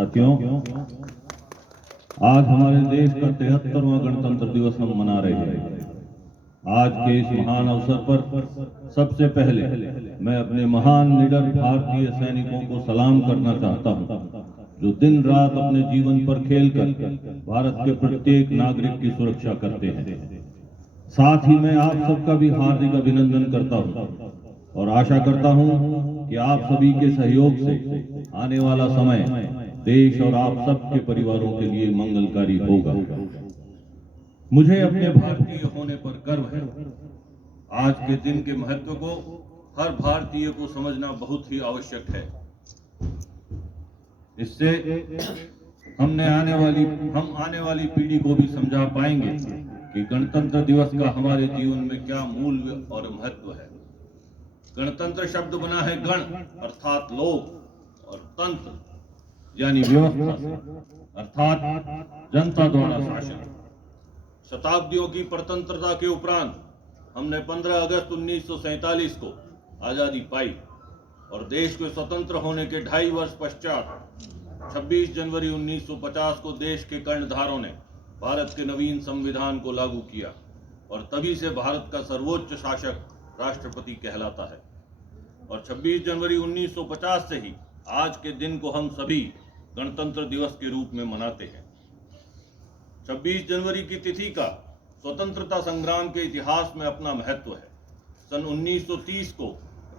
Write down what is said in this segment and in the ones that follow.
साथियों, आज हमारे देश का 73वां गणतंत्र दिवस हम मना रहे हैं। आज के इस महान अवसर पर सबसे पहले मैं अपने महान निडर भारतीय सैनिकों को सलाम करना चाहता हूं, जो दिन रात अपने जीवन पर खेलकर भारत के प्रत्येक नागरिक की सुरक्षा करते हैं। साथ ही मैं आप सबका भी हार्दिक अभिनंदन करता हूं और आशा करता हूं कि आप सभी के सहयोग से आने वाला समय देश और आप सबके परिवारों के लिए मंगलकारी होगा। मुझे अपने भारतीय होने पर गर्व है। आज के दिन के महत्व को हर भारतीय को समझना बहुत ही आवश्यक है। इससे हम आने वाली पीढ़ी को भी समझा पाएंगे कि गणतंत्र दिवस का हमारे जीवन में क्या मूल्य और महत्व है। गणतंत्र शब्द बना है गण अर्थात लोग और तंत्र यानी व्यवस्था से, अर्थात जनता द्वारा शासन। शताब्दियों की परतंत्रता के उपरांत हमने 15 अगस्त 1947 को आजादी पाई और देश के स्वतंत्र होने के 2.5 वर्ष पश्चात 26 जनवरी 1950 को देश के कर्णधारों ने भारत के नवीन संविधान को लागू किया और तभी से भारत का सर्वोच्च शासक राष्ट्रपति कहलाता है। और 26 जनवरी 1950 से ही आज के दिन को हम सभी गणतंत्र दिवस के रूप में मनाते हैं। 26 जनवरी की तिथि का स्वतंत्रता संग्राम के इतिहास में अपना महत्व है। सन 1930 को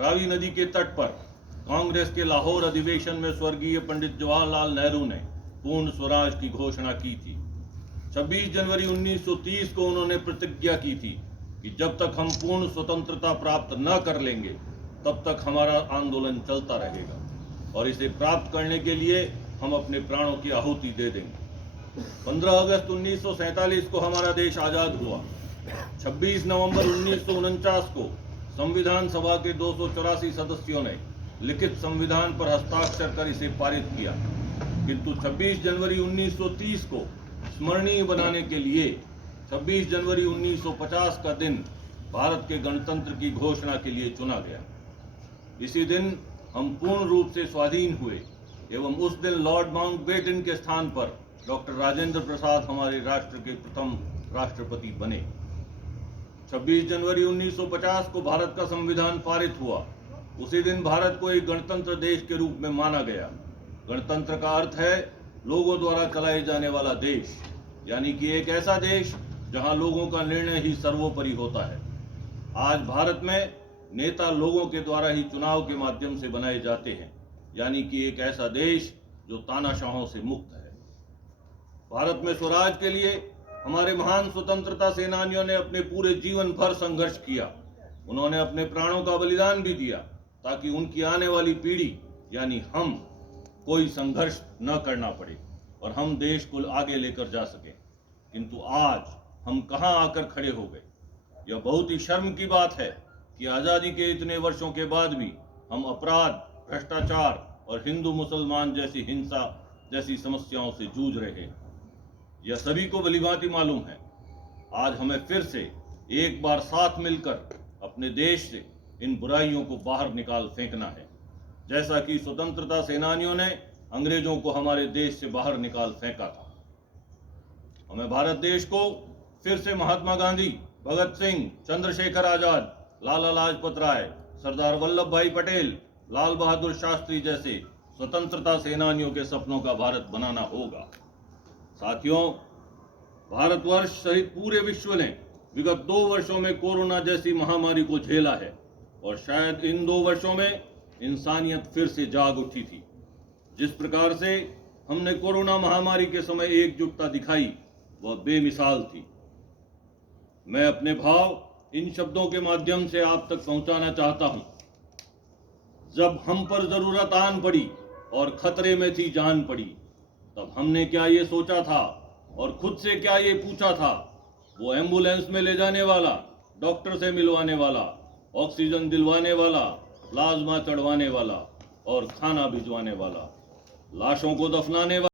रावी नदी के तट पर कांग्रेस के लाहौर अधिवेशन में स्वर्गीय पंडित जवाहरलाल नेहरू ने पूर्ण स्वराज की घोषणा की थी। 26 जनवरी 1930 को उन्होंने प्रतिज्ञा की थी कि जब तक हम पूर्ण स्वतंत्रता प्राप्त न कर लेंगे तब तक हमारा आंदोलन चलता रहेगा और इसे प्राप्त करने के लिए हम अपने प्राणों की आहुति दे देंगे। 15 अगस्त 1947 को हमारा देश आजाद हुआ। 26 नवंबर 1949 को संविधान सभा के 284 सदस्यों ने लिखित संविधान पर हस्ताक्षर कर इसे पारित किया, किंतु 26 जनवरी 1930 को स्मरणीय बनाने के लिए 26 जनवरी 1950 का दिन भारत के गणतंत्र की घोषणा के लिए चुना गया। इसी दिन हम पूर्ण रूप से स्वाधीन हुए एवं उस दिन लॉर्ड माउंटबेटन के स्थान पर डॉक्टर राजेंद्र प्रसाद हमारे राष्ट्र के प्रथम राष्ट्रपति बने। 26 जनवरी 1950 को भारत का संविधान पारित हुआ। उसी दिन भारत को एक गणतंत्र देश के रूप में माना गया। गणतंत्र का अर्थ है लोगों द्वारा चलाए जाने वाला देश, यानी कि एक ऐसा देश जहां लोगों का निर्णय ही सर्वोपरि होता है। आज भारत में नेता लोगों के द्वारा ही चुनाव के माध्यम से बनाए जाते हैं, यानी कि एक ऐसा देश जो तानाशाहों से मुक्त है। भारत में स्वराज के लिए हमारे महान स्वतंत्रता सेनानियों ने अपने पूरे जीवन भर संघर्ष किया। उन्होंने अपने प्राणों का बलिदान भी दिया ताकि उनकी आने वाली पीढ़ी यानी हम कोई संघर्ष न करना पड़े और हम देश को आगे लेकर जा सकें। किंतु आज हम कहां आकर खड़े हो गए। यह बहुत ही शर्म की बात है कि आज़ादी के इतने वर्षों के बाद भी हम अपराध, भ्रष्टाचार और हिंदू मुसलमान जैसी हिंसा जैसी समस्याओं से जूझ रहे हैं। यह सभी को भलीभांति मालूम है। आज हमें फिर से एक बार साथ मिलकर अपने देश से इन बुराइयों को बाहर निकाल फेंकना है, जैसा कि स्वतंत्रता सेनानियों ने अंग्रेजों को हमारे देश से बाहर निकाल फेंका था। हमें भारत देश को फिर से महात्मा गांधी, भगत सिंह, चंद्रशेखर आजाद, लाला लाजपत राय, सरदार वल्लभ भाई पटेल, लाल बहादुर शास्त्री जैसे स्वतंत्रता सेनानियों के सपनों का भारत बनाना होगा। साथियों, भारतवर्ष सहित पूरे विश्व ने विगत 2 वर्षों में कोरोना जैसी महामारी को झेला है और शायद इन 2 वर्षों में इंसानियत फिर से जाग उठी थी। जिस प्रकार से हमने कोरोना महामारी के समय एकजुटता दिखाई वह बेमिसाल थी। मैं अपने भाव इन शब्दों के माध्यम से आप तक पहुंचाना चाहता हूं। जब हम पर जरूरत आन पड़ी और खतरे में थी जान पड़ी, तब हमने क्या ये सोचा था और खुद से क्या ये पूछा था? वो एम्बुलेंस में ले जाने वाला, डॉक्टर से मिलवाने वाला, ऑक्सीजन दिलवाने वाला, प्लाज्मा चढ़वाने वाला और खाना भिजवाने वाला, लाशों को दफनाने वाला।